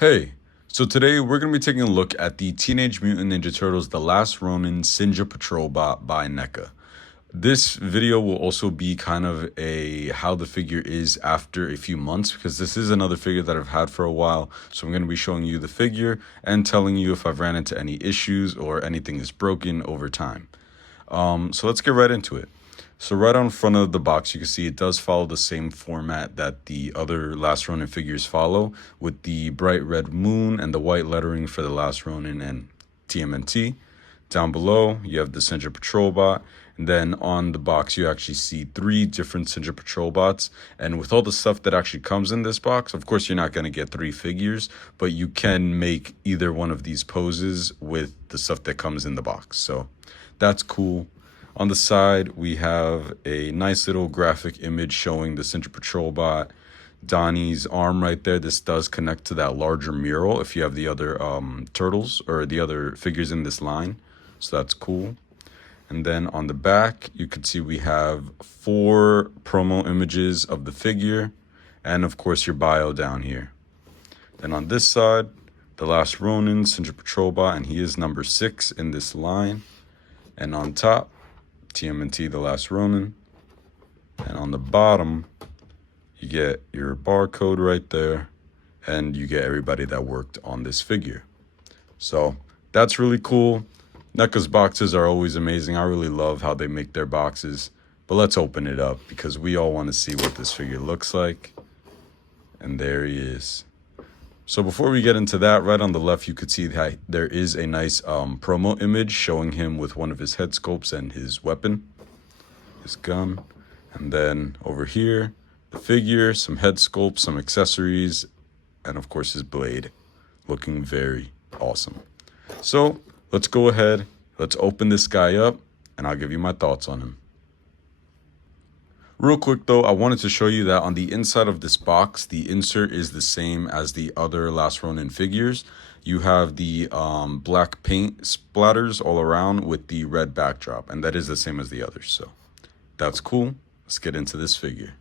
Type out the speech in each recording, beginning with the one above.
Hey, so today we're going to be taking a look at the Teenage Mutant Ninja Turtles The Last Ronin Synja Patrol Bot by NECA. This video will also be kind of a how the figure is after a few months, because this is another figure that I've had for a while. So I'm going to be showing you the figure and telling you if I've ran into any issues or anything is broken over time. So let's get right into it. So right on front of the box, you can see it does follow the same format that the other Last Ronin figures follow, with the bright red moon and the white lettering for the Last Ronin and TMNT. Down below, you have the Synja Patrol Bot. And then on the box, you actually see 3 different Synja Patrol Bots. And with all the stuff that actually comes in this box, of course, you're not going to get 3 figures, but you can make either one of these poses with the stuff that comes in the box. So that's cool. On the side, we have a nice little graphic image showing the Synja Patrol Bot, Donnie's arm right there. This does connect to that larger mural if you have the other turtles or the other figures in this line. So that's cool. And then on the back, you can see we have 4 promo images of the figure and, of course, your bio down here. Then on this side, the Last Ronin, Synja Patrol Bot, and he is number 6 in this line. And on top, TMNT, the Last Ronin. And on the bottom, you get your barcode right there, and you get everybody that worked on this figure. So that's really cool. NECA's boxes are always amazing. I really love how they make their boxes. But let's open it up because we all want to see what this figure looks like. And there he is. So before we get into that, right on the left, you could see that there is a nice promo image showing him with one of his head sculpts and his weapon, his gun. And then over here, the figure, some head sculpts, some accessories, and of course his blade, looking very awesome. So let's go ahead, let's open this guy up, and I'll give you my thoughts on him. Real quick though, I wanted to show you that on the inside of this box, the insert is the same as the other Last Ronin figures. You have the black paint splatters all around with the red backdrop, and that is the same as the others. So that's cool. Let's get into this figure.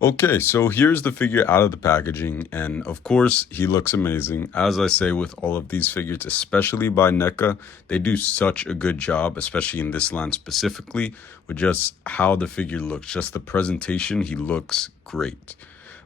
Okay, so here's the figure out of the packaging, and of course, he looks amazing. As I say with all of these figures, especially by NECA, they do such a good job, especially in this line specifically, with just how the figure looks, just the presentation, he looks great.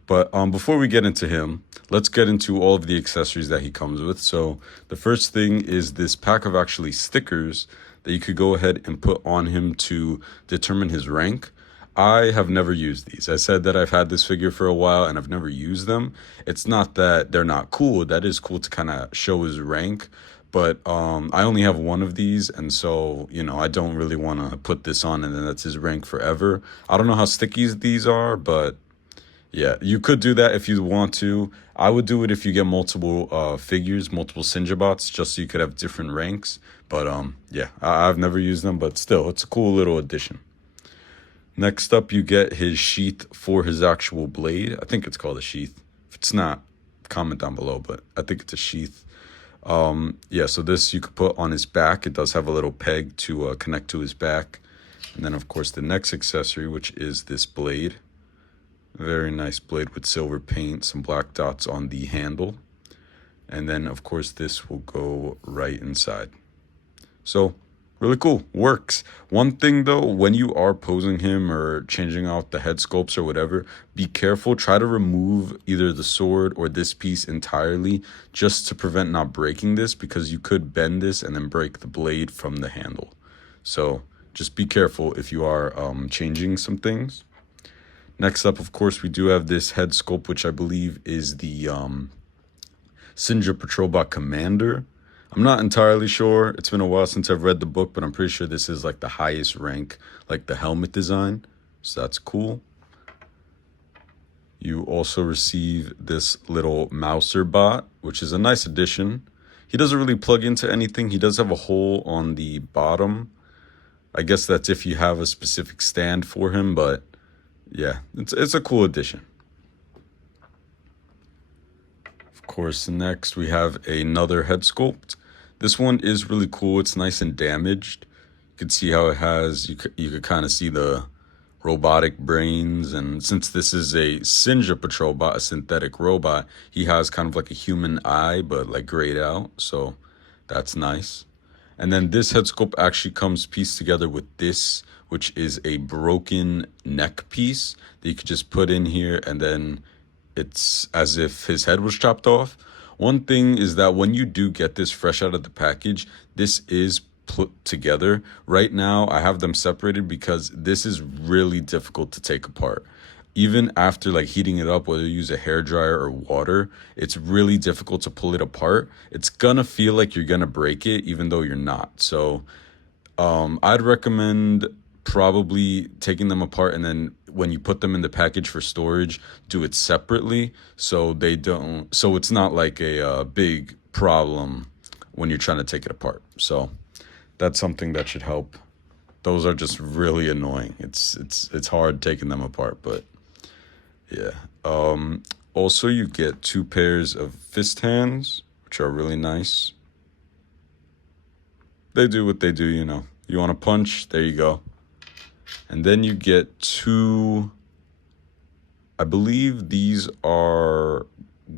But before we get into him, let's get into all of the accessories that he comes with. So the first thing is this pack of actually stickers that you could go ahead and put on him to determine his rank. I have never used these. I said that I've had this figure for a while and I've never used them. It's not that they're not cool. That is cool to kind of show his rank. But I only have one of these. And so, you know, I don't really want to put this on and then that's his rank forever. I don't know how sticky these are, but yeah, you could do that if you want to. I would do it if you get multiple figures, multiple Synja bots, just so you could have different ranks. But yeah, I've never used them, but still, it's a cool little addition. Next up, you get his sheath for his actual blade. I think it's called a sheath. If it's not, comment down below, but I think it's a sheath. Yeah, so this you could put on his back. It does have a little peg to connect to his back. And then, of course, the next accessory, which is this blade. Very nice blade with silver paint, some black dots on the handle. And then, of course, this will go right inside. So really cool, works. One thing though, when you are posing him or changing out the head sculpts or whatever, be careful, try to remove either the sword or this piece entirely just to prevent not breaking this, because you could bend this and then break the blade from the handle. So just be careful if you are changing some things. Next up, of course, we do have this head sculpt, which I believe is the Synja Patrol Bot Commander. I'm not entirely sure. It's been a while since I've read the book, but I'm pretty sure this is like the highest rank, like the helmet design. So that's cool. You also receive this little Mouser bot, which is a nice addition. He doesn't really plug into anything. He does have a hole on the bottom. I guess that's if you have a specific stand for him, but yeah, it's a cool addition. Of course, next we have another head sculpt. This one is really cool. It's nice and damaged. You can see how it has, you could kind of see the robotic brains. And since this is a Synja patrol bot, a synthetic robot, he has kind of like a human eye, but like grayed out. So that's nice. And then this head sculpt actually comes pieced together with this, which is a broken neck piece that you could just put in here, and then it's as if his head was chopped off. One thing is that when you do get this fresh out of the package, this is put together. Right now, I have them separated because this is really difficult to take apart. Even after like heating it up, whether you use a hair dryer or water, it's really difficult to pull it apart. It's gonna feel like you're gonna break it, even though you're not. So I'd recommend probably taking them apart, and then when you put them in the package for storage, do it separately so they don't, so it's not like a big problem when you're trying to take it apart. So that's something that should help. Those are just really annoying. It's hard taking them apart, but yeah. Also, you get 2 pairs of fist hands, which are really nice. They do what they do, you know. You want to punch, there you go. And then you get 2, I believe these are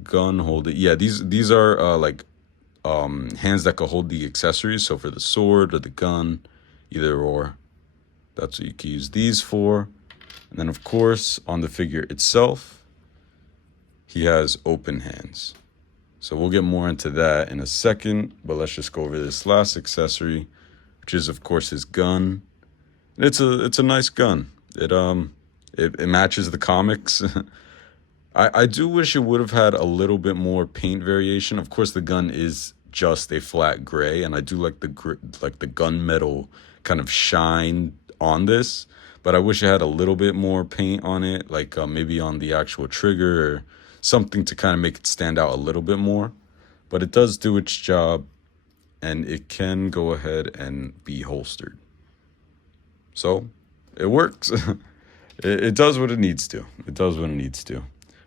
gun holding. Yeah, these are like hands that can hold the accessories. So for the sword or the gun, either or, that's what you can use these for. And then of course on the figure itself, he has open hands. So we'll get more into that in a second, but let's just go over this last accessory, which is of course his gun. And it's a nice gun. It matches the comics. I do wish it would have had a little bit more paint variation. Of course, the gun is just a flat gray, and I do like the gunmetal kind of shine on this. But I wish it had a little bit more paint on it, like maybe on the actual trigger or something to kind of make it stand out a little bit more. But it does do its job, and it can go ahead and be holstered. So it works. It does what it needs to. It does what it needs to.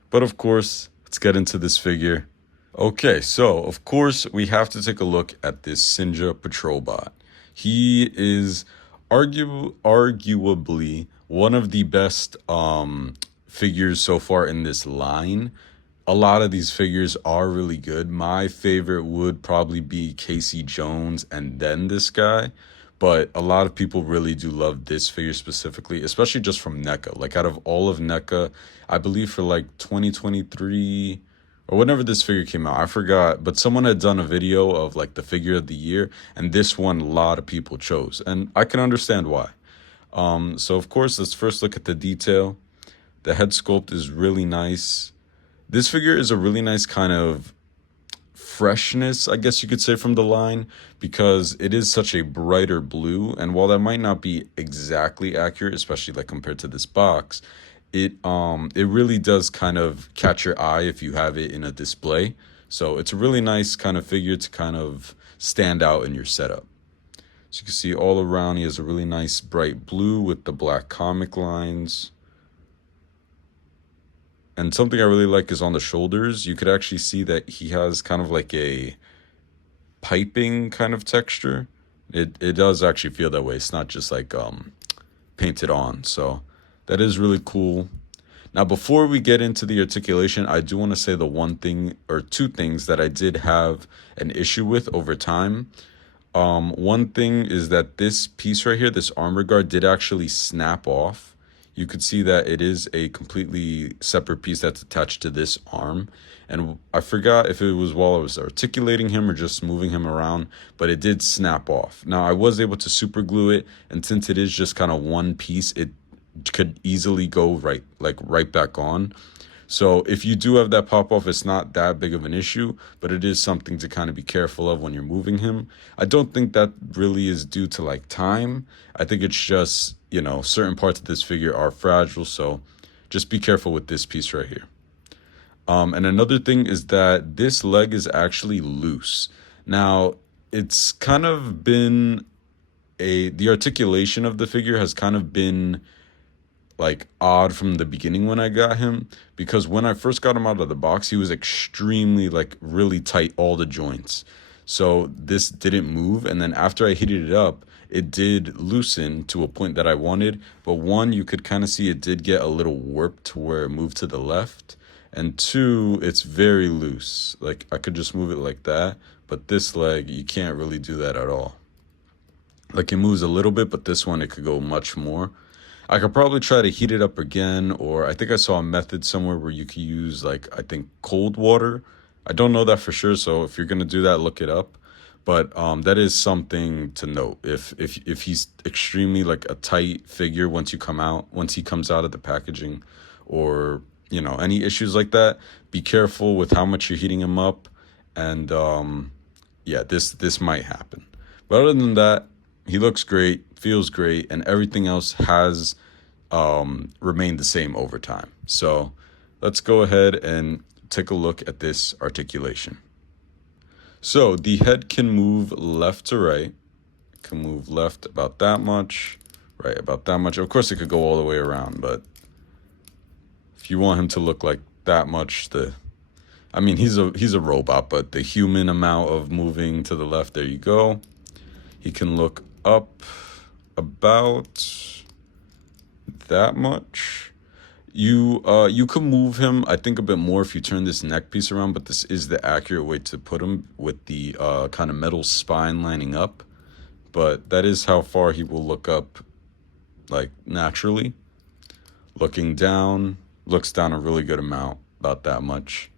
But of course, let's get into this figure. Okay, so of course, we have to take a look at this Synja patrol bot. He is arguably one of the best figures so far in this line. A lot of these figures are really good. My favorite would probably be Casey Jones and then this guy. But a lot of people really do love this figure specifically, especially just from NECA. Like out of all of NECA, I believe for like 2023 or whenever this figure came out, I forgot. But someone had done a video of like the figure of the year, and this one a lot of people chose. And I can understand why. So of course, let's first look at the detail. The head sculpt is really nice. This figure is a really nice kind of freshness, I guess you could say, from the line, because it is such a brighter blue. And while that might not be exactly accurate, especially like compared to this box, it really does kind of catch your eye if you have it in a display. So it's a really nice kind of figure to kind of stand out in your setup. So you can see all around he has a really nice bright blue with the black comic lines. And something I really like is on the shoulders. You could actually see that he has kind of like a piping kind of texture. It does actually feel that way. It's not just like painted on. So that is really cool. Now, before we get into the articulation, I do want to say the one thing or 2 things that I did have an issue with over time. One thing is that this piece right here, this armor guard, did actually snap off. You could see that it is a completely separate piece that's attached to this arm. And I forgot if it was while I was articulating him or just moving him around, but it did snap off. Now, I was able to super glue it, and since it is just kind of one piece, it could easily go right back on. So if you do have that pop off, it's not that big of an issue, but it is something to kind of be careful of when you're moving him. I don't think that really is due to like time. I think it's just, you know, certain parts of this figure are fragile. So just be careful with this piece right here. And another thing is that this leg is actually loose. Now, it's kind of been the articulation of the figure has kind of been like odd from the beginning when I got him, because when I first got him out of the box, he was extremely like really tight, all the joints. So this didn't move. And then after I heated it up, it did loosen to a point that I wanted. But one, you could kind of see it did get a little warped to where it moved to the left. And two, it's very loose. Like I could just move it like that. But this leg, you can't really do that at all. Like it moves a little bit, but this one, it could go much more. I could probably try to heat it up again, or I think I saw a method somewhere where you could use like, I think cold water. I don't know that for sure, so if you're gonna do that, look it up. But that is something to note. If he's extremely like a tight figure once he comes out of the packaging, or any issues like that, be careful with how much you're heating him up, and yeah, this might happen. But other than that, he looks great, feels great, and everything else has remained the same over time. So let's go ahead and take a look at this articulation. So the head can move left to right, can move left about that much, right about that much. Of course, it could go all the way around, but if you want him to look like that much, he's a robot, but the human amount of moving to the left, there you go. He can look up about that much. You can move him, I think, a bit more if you turn this neck piece around, but this is the accurate way to put him with the kind of metal spine lining up. But that is how far he will look up, like naturally. Looking down, looks down a really good amount, about that much.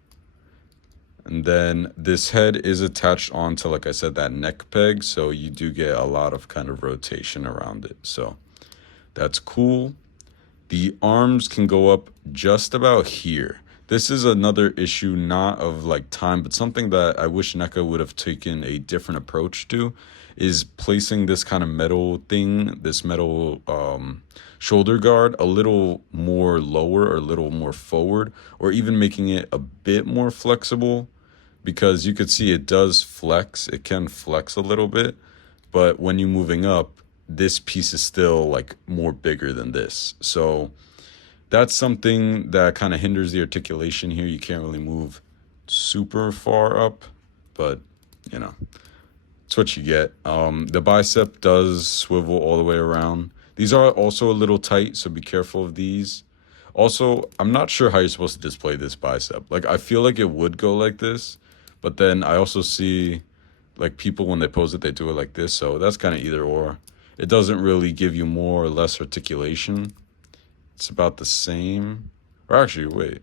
And then this head is attached onto, like I said, that neck peg, so you do get a lot of kind of rotation around it. So that's cool. The arms can go up just about here. This is another issue, not of like time, but something that I wish NECA would have taken a different approach to, is placing this kind of metal thing, this metal shoulder guard, a little more lower or a little more forward, or even making it a bit more flexible, because you could see it does flex. It can flex a little bit, but when you're moving up, this piece is still like more bigger than this. So that's something that kind of hinders the articulation here. You can't really move super far up, but it's what you get. The bicep does swivel all the way around. These are also a little tight, so be careful of these. Also, I'm not sure how you're supposed to display this bicep. Like, I feel like it would go like this, but then I also see like people when they pose it, they do it like this. So that's kind of either or. It doesn't really give you more or less articulation. It's about the same. Or actually, wait.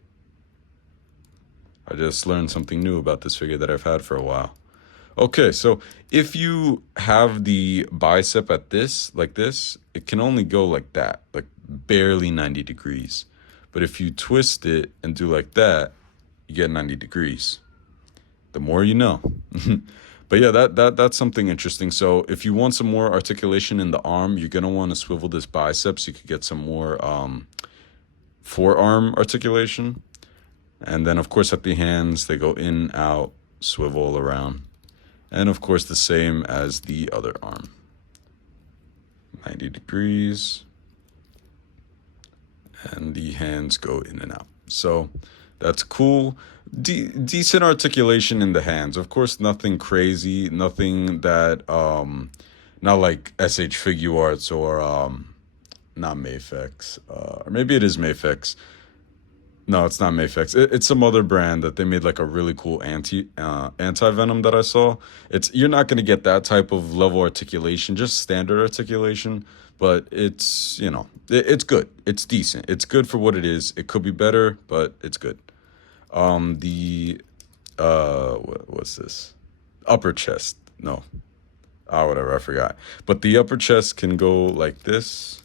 I just learned something new about this figure that I've had for a while. Okay, so if you have the bicep at this, like this, it can only go like that, like barely 90 degrees. But if you twist it and do like that, you get 90 degrees. The more you know. But yeah, that's something interesting. So if you want some more articulation in the arm, you're going to want to swivel this bicep so you could get some more forearm articulation. And then, of course, at the hands, they go in, out, swivel around. And, of course, the same as the other arm. 90 degrees. And the hands go in and out. So that's cool. Decent articulation in the hands. Of course, nothing crazy, nothing that, not like SH Figuarts or, not Mafex, or maybe it is Mafex. No, it's not Mafex. It's some other brand that they made like a really cool anti-venom that I saw. You're not going to get that type of level articulation, just standard articulation, but it's, it's good. It's decent. It's good for what it is. It could be better, but it's good. What's this? Upper chest. No. Whatever, I forgot. But the upper chest can go like this.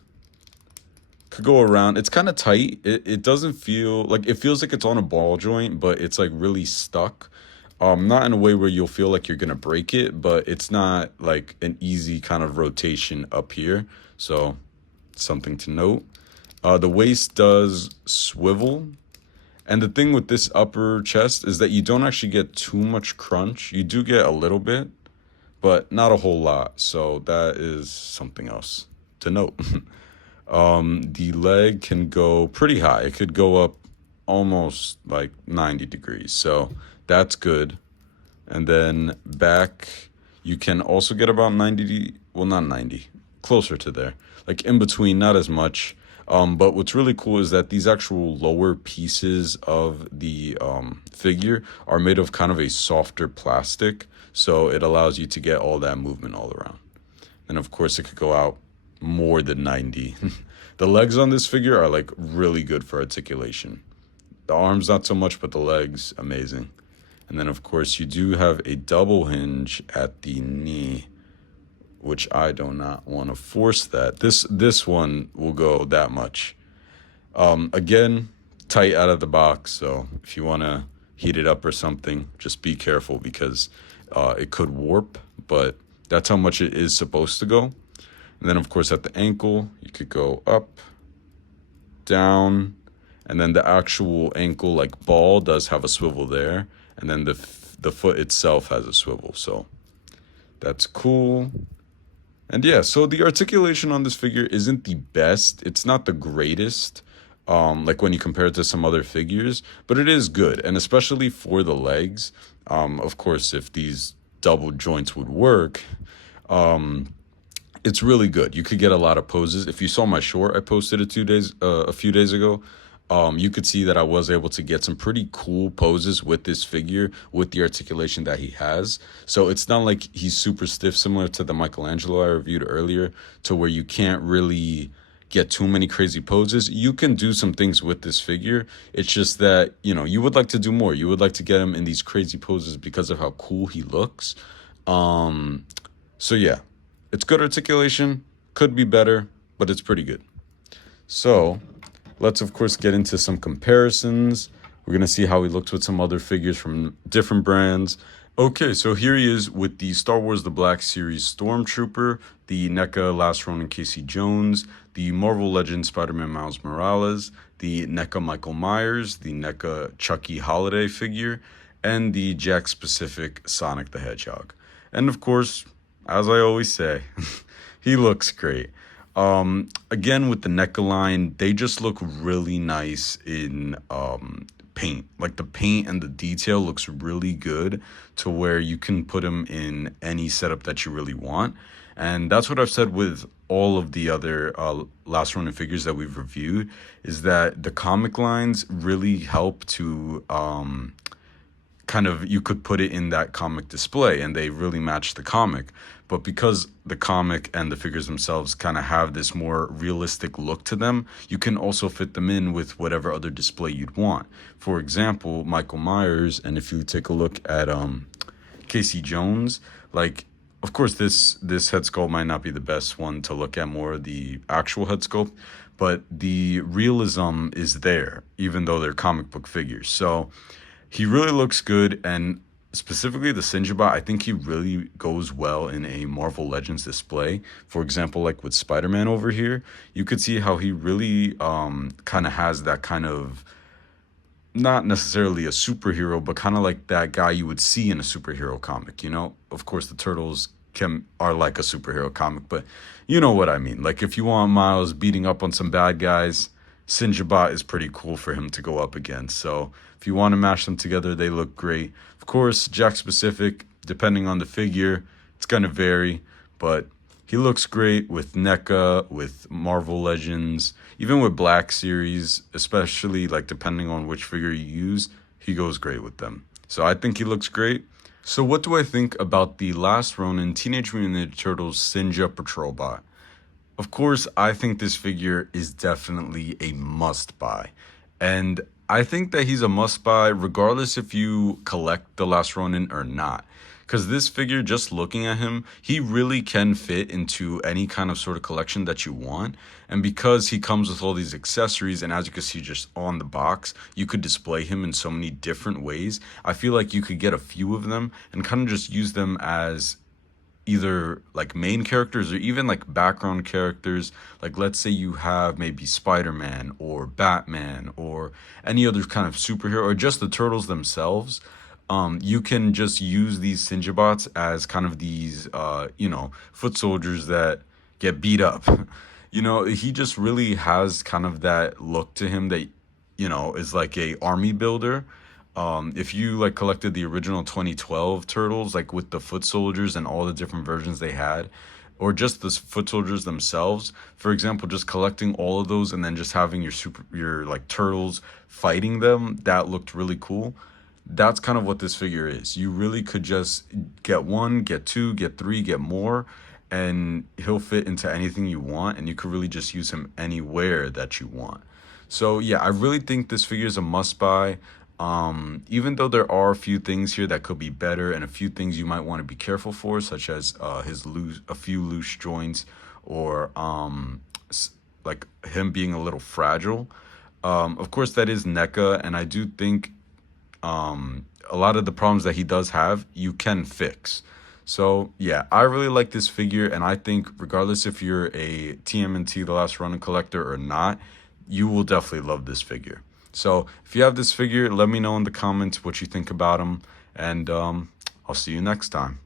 Could go around. It's kind of tight. It doesn't feel like, it feels like it's on a ball joint, but it's like really stuck. Not in a way where you'll feel like you're gonna break it, but it's not like an easy kind of rotation up here. So something to note. The waist does swivel. And the thing with this upper chest is that you don't actually get too much crunch. You do get a little bit, but not a whole lot. So that is something else to note. The leg can go pretty high. It could go up almost like 90 degrees. So that's good. And then back, you can also get about 90, well, not 90, closer to there, like in between, not as much. But what's really cool is that these actual lower pieces of the figure are made of kind of a softer plastic, so it allows you to get all that movement all around. And of course, it could go out more than 90. The legs on this figure are like really good for articulation. The arms, not so much, but the legs, amazing. And then, of course, you do have a double hinge at the knee, which I do not want to force that. This one will go that much. Again, tight out of the box, so if you want to heat it up or something, just be careful because it could warp, but that's how much it is supposed to go. And then, of course, at the ankle, you could go up, down, and then the actual ankle, like ball, does have a swivel there. And then the foot itself has a swivel, so that's cool. And yeah, so the articulation on this figure isn't the best. It's not the greatest, like when you compare it to some other figures, but it is good. And especially for the legs, of course, if these double joints would work, it's really good. You could get a lot of poses. If you saw my short I posted a few days ago, you could see that I was able to get some pretty cool poses with this figure with the articulation that he has. So it's not like he's super stiff, similar to the Michelangelo I reviewed earlier, to where you can't really get too many crazy poses. You can do some things with this figure. It's just that, you would like to do more. You would like to get him in these crazy poses because of how cool he looks. So yeah, it's good articulation, could be better, but it's pretty good. So let's, of course, get into some comparisons. We're going to see how he looks with some other figures from different brands. Okay, so here he is with the Star Wars The Black Series Stormtrooper, the NECA Last Ronin Casey Jones, the Marvel Legends Spider-Man Miles Morales, the NECA Michael Myers, the NECA Chucky Holiday figure, and the Jakks Pacific Sonic the Hedgehog. And of course, as I always say, he looks great. Again, with the NECA line, they just look really nice in paint. Like the paint and the detail looks really good to where you can put them in any setup that you really want. And that's what I've said with all of the other Last Ronin figures that we've reviewed, is that the comic lines really help to kind of, you could put it in that comic display and they really match the comic. But because the comic and the figures themselves kind of have this more realistic look to them, you can also fit them in with whatever other display you'd want. For example, Michael Myers, and if you take a look at Casey Jones, like, of course, this head sculpt might not be the best one to look at, more the actual head sculpt, but the realism is there, even though they're comic book figures. So he really looks good, and specifically the Synja bot, I think he really goes well in a Marvel Legends display. For example, like with Spider-Man over here, you could see how he really kind of has that kind of, not necessarily a superhero, but kind of like that guy you would see in a superhero comic, Of course, the Turtles are like a superhero comic, but you know what I mean. Like if you want Miles beating up on some bad guys, Synja bot is pretty cool for him to go up against. So if you want to mash them together, they look great. Of course, Jakks Pacific, depending on the figure, it's going to vary, but he looks great with NECA, with Marvel Legends, even with Black Series, especially like depending on which figure you use, he goes great with them. So I think he looks great. So what do I think about the Last Ronin Teenage Mutant Ninja Turtles Synja Patrol Bot? Of course, I think this figure is definitely a must-buy. And I think that he's a must-buy regardless if you collect the Last Ronin or not. Because this figure, just looking at him, he really can fit into any kind of sort of collection that you want. And because he comes with all these accessories, and as you can see just on the box, you could display him in so many different ways. I feel like you could get a few of them and kind of just use them as either like main characters or even like background characters. Like let's say you have maybe Spider-Man or Batman or any other kind of superhero, or just the Turtles themselves. You can just use these Synja bots as kind of these foot soldiers that get beat up. He just really has kind of that look to him that is like a army builder. If you like collected the original 2012 Turtles, like with the foot soldiers and all the different versions they had, or just the foot soldiers themselves. For example, just collecting all of those and then just having your like turtles fighting them, that looked really cool. That's kind of what this figure is. You really could just get one, get two, get three, get more, and he'll fit into anything you want, and you could really just use him anywhere that you want. So yeah, I really think this figure is a must buy. Even though there are a few things here that could be better and a few things you might want to be careful for, such as a few loose joints, or like him being a little fragile. Of course, that is NECA, and I do think a lot of the problems that he does have, you can fix. So yeah, I really like this figure, and I think regardless if you're a TMNT The Last Ronin collector or not, you will definitely love this figure. So if you have this figure, let me know in the comments what you think about him, and I'll see you next time.